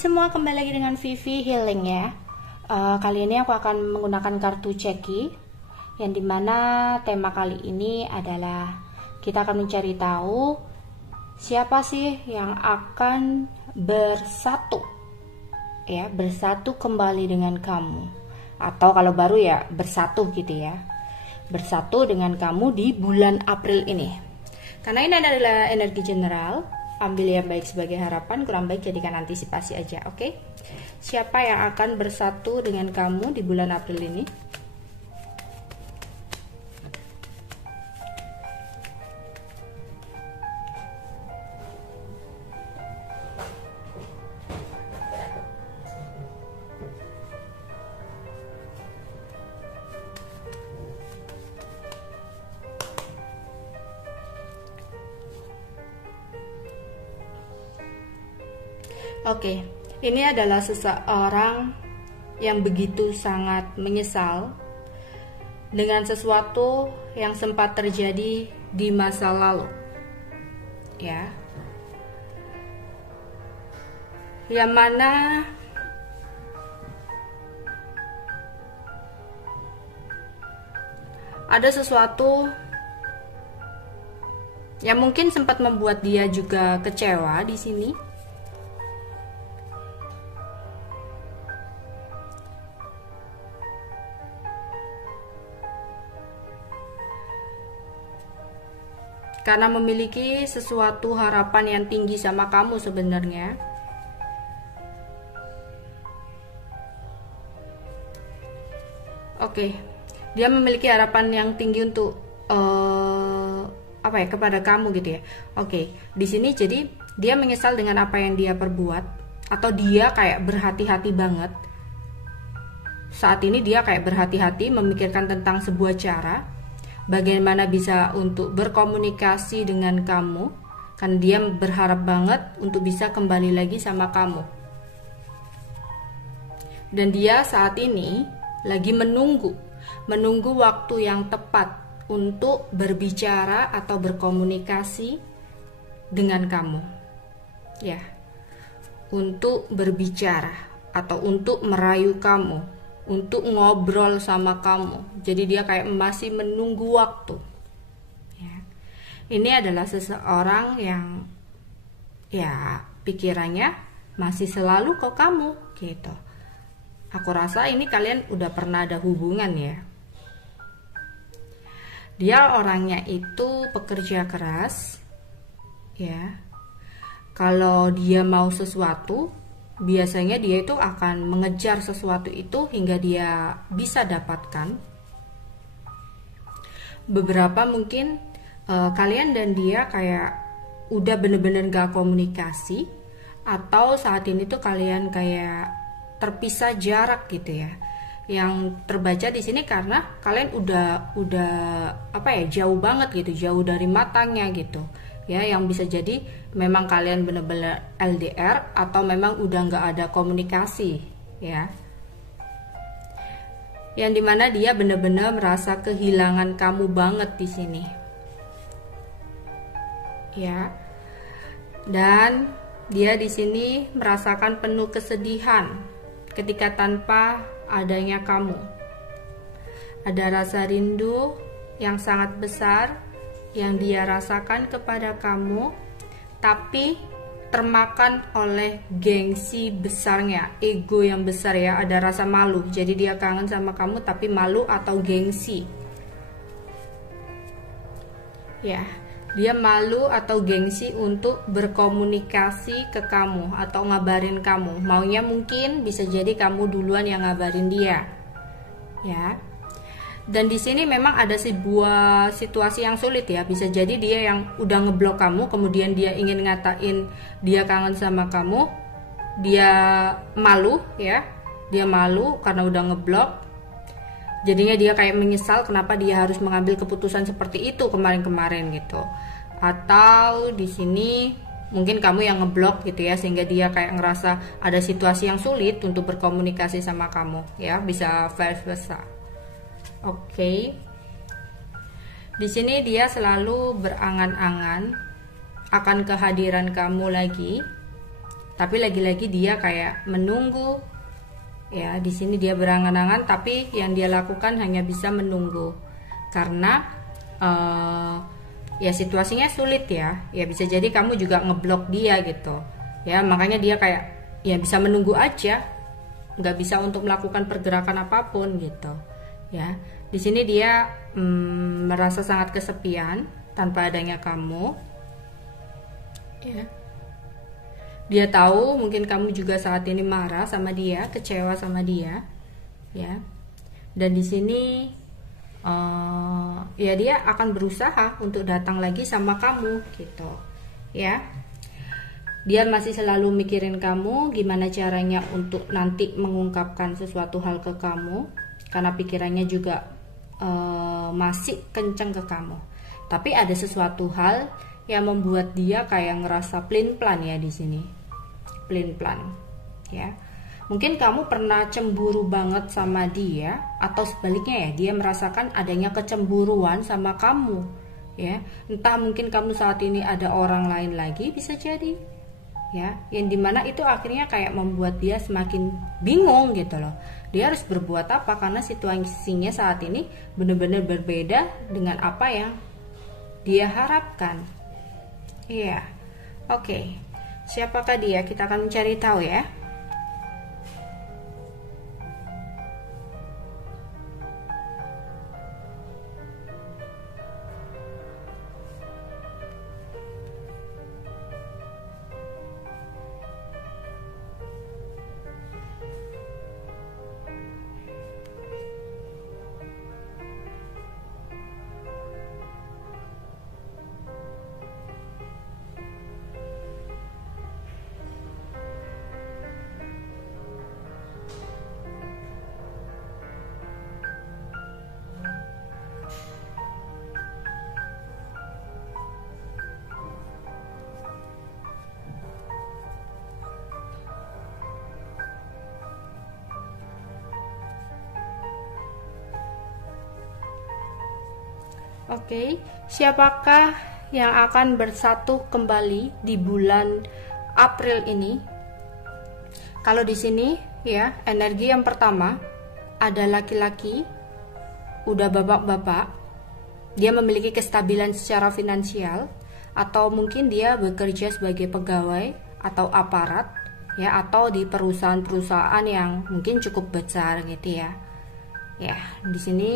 semua, kembali lagi dengan Vivi Healing ya. Kali ini aku akan menggunakan kartu Ceki, yang dimana tema kali ini adalah kita akan mencari tahu siapa sih yang akan bersatu, ya, bersatu kembali dengan kamu, atau kalau baru ya bersatu gitu ya, bersatu dengan kamu di bulan April ini. Karena ini adalah energi general. Ambil yang baik sebagai harapan, kurang baik jadikan antisipasi aja, oke? Siapa yang akan bersatu dengan kamu di bulan April ini? Oke, ini adalah seseorang yang begitu sangat menyesal dengan sesuatu yang sempat terjadi di masa lalu, ya. Yang mana ada sesuatu yang mungkin sempat membuat dia juga kecewa di sini. Karena memiliki sesuatu harapan yang tinggi sama kamu sebenarnya. Oke, dia memiliki harapan yang tinggi untuk kepada kamu gitu ya. Oke, di sini jadi dia menyesal dengan apa yang dia perbuat, atau dia kayak berhati-hati banget. Saat ini dia kayak berhati-hati memikirkan tentang sebuah cara bagaimana bisa untuk berkomunikasi dengan kamu, kan dia berharap banget untuk bisa kembali lagi sama kamu. Dan dia saat ini lagi menunggu waktu yang tepat untuk berbicara atau berkomunikasi dengan kamu. Ya. Untuk berbicara atau untuk merayu kamu, untuk ngobrol sama kamu. Jadi dia kayak masih menunggu waktu, ya. Ini adalah seseorang yang ya pikirannya masih selalu ke kamu gitu. Aku rasa ini kalian udah pernah ada hubungan ya. Dia orangnya itu pekerja keras, ya. Kalau dia mau sesuatu, biasanya dia itu akan mengejar sesuatu itu hingga dia bisa dapatkan. Beberapa mungkin kalian dan dia kayak udah bener-bener gak komunikasi, atau saat ini tuh kalian kayak terpisah jarak gitu ya. Yang terbaca di sini karena kalian udah jauh banget gitu, jauh dari matanya gitu. Ya, yang bisa jadi memang kalian benar-benar LDR atau memang udah nggak ada komunikasi, ya. Yang dimana dia benar-benar merasa kehilangan kamu banget di sini, ya. Dan dia di sini merasakan penuh kesedihan ketika tanpa adanya kamu. Ada rasa rindu yang sangat besar yang dia rasakan kepada kamu, tapi termakan oleh gengsi besarnya, ego yang besar ya, ada rasa malu. Jadi dia kangen sama kamu tapi malu atau gengsi. Ya, dia malu atau gengsi untuk berkomunikasi ke kamu atau ngabarin kamu. Maunya mungkin bisa jadi kamu duluan yang ngabarin dia. Ya. Dan di sini memang ada sebuah situasi yang sulit ya. Bisa jadi dia yang udah ngeblok kamu, kemudian dia ingin ngatain dia kangen sama kamu. Dia malu ya. Dia malu karena udah ngeblok. Jadinya dia kayak menyesal kenapa dia harus mengambil keputusan seperti itu kemarin-kemarin gitu. Atau di sini mungkin kamu yang ngeblok gitu ya, sehingga dia kayak ngerasa ada situasi yang sulit untuk berkomunikasi sama kamu ya. Bisa vice versa. Oke. Di sini dia selalu berangan-angan akan kehadiran kamu lagi. Tapi lagi-lagi dia kayak menunggu. Ya, di sini dia berangan-angan, tapi yang dia lakukan hanya bisa menunggu. Karena ya situasinya sulit ya. Ya bisa jadi kamu juga ngeblok dia gitu. Ya, makanya dia kayak ya bisa menunggu aja. Nggak bisa untuk melakukan pergerakan apapun gitu. Ya, di sini dia merasa sangat kesepian tanpa adanya kamu. Ya. Dia tahu mungkin kamu juga saat ini marah sama dia, kecewa sama dia, ya. Dan di sini ya dia akan berusaha untuk datang lagi sama kamu gitu, ya. Dia masih selalu mikirin kamu, gimana caranya untuk nanti mengungkapkan sesuatu hal ke kamu, karena pikirannya juga masih kenceng ke kamu. Tapi ada sesuatu hal yang membuat dia kayak ngerasa plin-plan ya di sini. Plin-plan, ya. Mungkin kamu pernah cemburu banget sama dia, atau sebaliknya ya, dia merasakan adanya kecemburuan sama kamu, ya. Entah mungkin kamu saat ini ada orang lain lagi, bisa jadi, ya. Yang dimana itu akhirnya kayak membuat dia semakin bingung gitu loh. Dia harus berbuat apa karena situasinya saat ini benar-benar berbeda dengan apa yang dia harapkan. Iya, oke. Siapakah dia? Kita akan mencari tahu ya. Oke, siapakah yang akan bersatu kembali di bulan April ini? Kalau di sini ya, energi yang pertama ada laki-laki, udah bapak-bapak, dia memiliki kestabilan secara finansial, atau mungkin dia bekerja sebagai pegawai atau aparat, ya, atau di perusahaan-perusahaan yang mungkin cukup besar gitu ya. Ya, di sini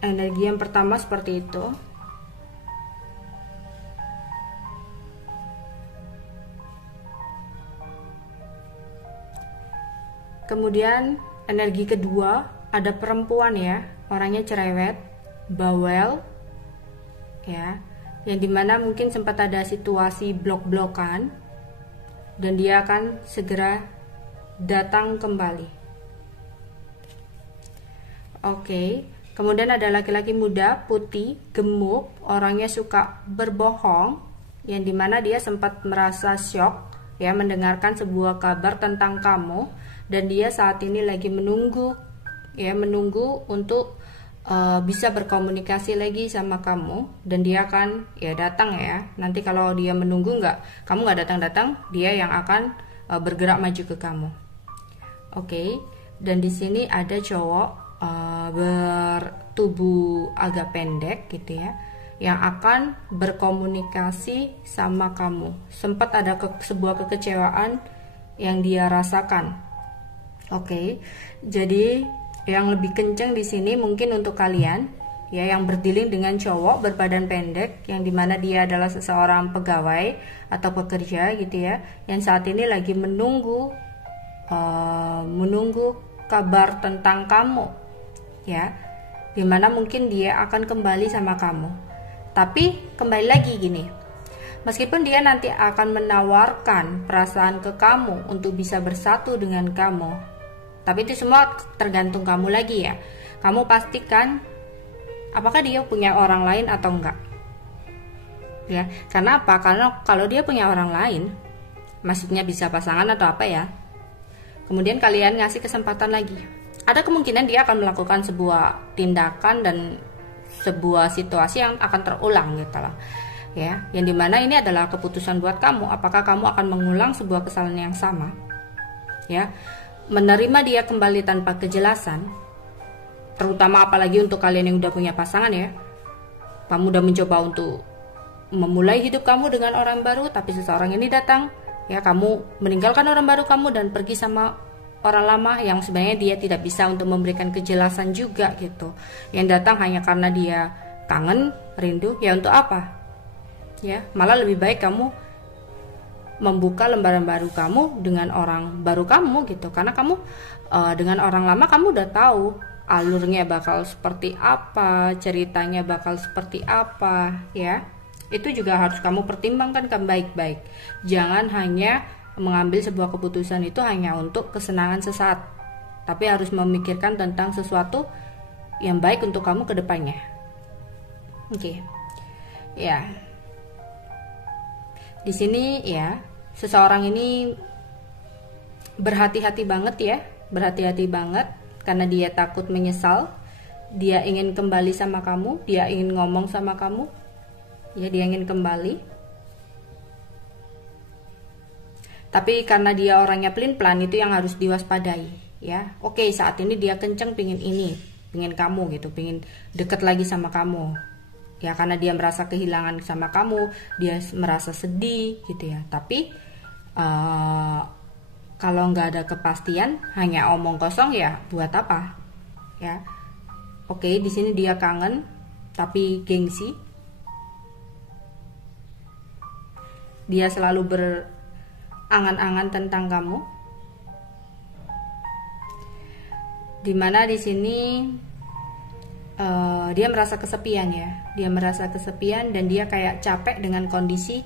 energi yang pertama seperti itu. Kemudian energi kedua ada perempuan ya, orangnya cerewet, bawel, ya, yang dimana mungkin sempat ada situasi blok-blokan dan dia akan segera datang kembali. Oke. Kemudian ada laki-laki muda, putih, gemuk, orangnya suka berbohong, yang dimana dia sempat merasa shock ya mendengarkan sebuah kabar tentang kamu, dan dia saat ini lagi menunggu untuk bisa berkomunikasi lagi sama kamu, dan dia akan ya datang ya. Nanti kalau dia menunggu kamu nggak datang-datang, dia yang akan bergerak maju ke kamu. Oke. Dan di sini ada cowok bertubuh agak pendek gitu ya, yang akan berkomunikasi sama kamu. Sempat ada sebuah kekecewaan yang dia rasakan. Oke. Jadi yang lebih kenceng di sini mungkin untuk kalian ya, yang berdealing dengan cowok berbadan pendek, yang dimana dia adalah seseorang pegawai atau pekerja gitu ya, yang saat ini lagi menunggu kabar tentang kamu ya, dimana mungkin dia akan kembali sama kamu. Tapi kembali lagi gini, meskipun dia nanti akan menawarkan perasaan ke kamu untuk bisa bersatu dengan kamu, tapi itu semua tergantung kamu lagi ya. Kamu pastikan apakah dia punya orang lain atau enggak ya. Karena apa? Karena kalau dia punya orang lain, maksudnya bisa pasangan atau apa ya, kemudian kalian ngasih kesempatan lagi, ada kemungkinan dia akan melakukan sebuah tindakan dan sebuah situasi yang akan terulang gitu loh. ya, yang dimana ini adalah keputusan buat kamu. Apakah kamu akan mengulang sebuah kesalahan yang sama, ya, menerima dia kembali tanpa kejelasan, terutama apalagi untuk kalian yang udah punya pasangan ya. Kamu udah mencoba untuk memulai hidup kamu dengan orang baru, tapi seseorang ini datang, ya, kamu meninggalkan orang baru kamu dan pergi sama orang lama yang sebenarnya dia tidak bisa untuk memberikan kejelasan juga gitu. Yang datang hanya karena dia kangen, rindu, ya untuk apa? Ya, malah lebih baik kamu membuka lembaran baru kamu dengan orang baru kamu gitu. Karena kamu dengan orang lama kamu udah tahu alurnya bakal seperti apa, ceritanya bakal seperti apa, ya. Itu juga harus kamu pertimbangkan kan baik-baik. Jangan hanya mengambil sebuah keputusan itu hanya untuk kesenangan sesaat, tapi harus memikirkan tentang sesuatu yang baik untuk kamu ke depannya. Oke. Ya. Di sini ya, seseorang ini berhati-hati banget ya, berhati-hati banget karena dia takut menyesal. Dia ingin kembali sama kamu, dia ingin ngomong sama kamu. Ya, dia ingin kembali. Tapi karena dia orangnya pelin-pelan, itu yang harus diwaspadai, ya. Oke, saat ini dia kenceng pingin ini, pingin kamu gitu, pingin deket lagi sama kamu, ya, karena dia merasa kehilangan sama kamu, dia merasa sedih gitu ya. Tapi kalau nggak ada kepastian, hanya omong kosong, ya buat apa, ya. Oke, di sini dia kangen tapi gengsi, dia selalu angan-angan tentang kamu, dimana di sini dia merasa kesepian ya, dia merasa kesepian dan dia kayak capek dengan kondisi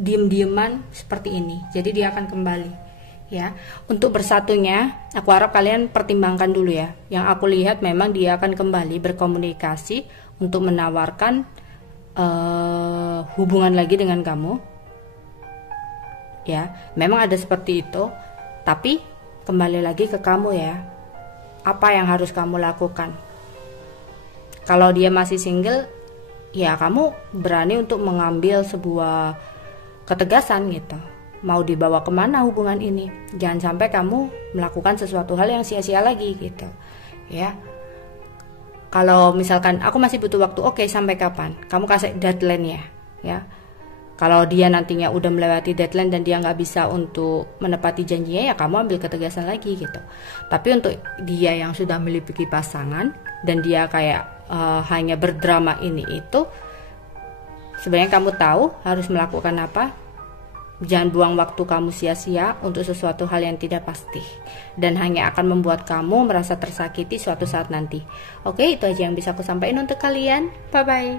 diem-dieman seperti ini. Jadi dia akan kembali, ya. Untuk bersatunya, aku harap kalian pertimbangkan dulu ya. Yang aku lihat memang dia akan kembali berkomunikasi untuk menawarkan hubungan lagi dengan kamu. Ya, memang ada seperti itu, tapi kembali lagi ke kamu ya. Apa yang harus kamu lakukan? Kalau dia masih single, ya kamu berani untuk mengambil sebuah ketegasan gitu. Mau dibawa kemana hubungan ini? Jangan sampai kamu melakukan sesuatu hal yang sia-sia lagi gitu, ya. Kalau misalkan aku masih butuh waktu, oke, sampai kapan? Kamu kasih deadline ya. Kalau dia nantinya udah melewati deadline dan dia nggak bisa untuk menepati janjinya, ya kamu ambil ketegasan lagi gitu. Tapi untuk dia yang sudah memiliki pasangan dan dia kayak hanya berdrama ini itu, sebenarnya kamu tahu harus melakukan apa. Jangan buang waktu kamu sia-sia untuk sesuatu hal yang tidak pasti dan hanya akan membuat kamu merasa tersakiti suatu saat nanti. Oke, itu aja yang bisa aku sampaikan untuk kalian. Bye bye.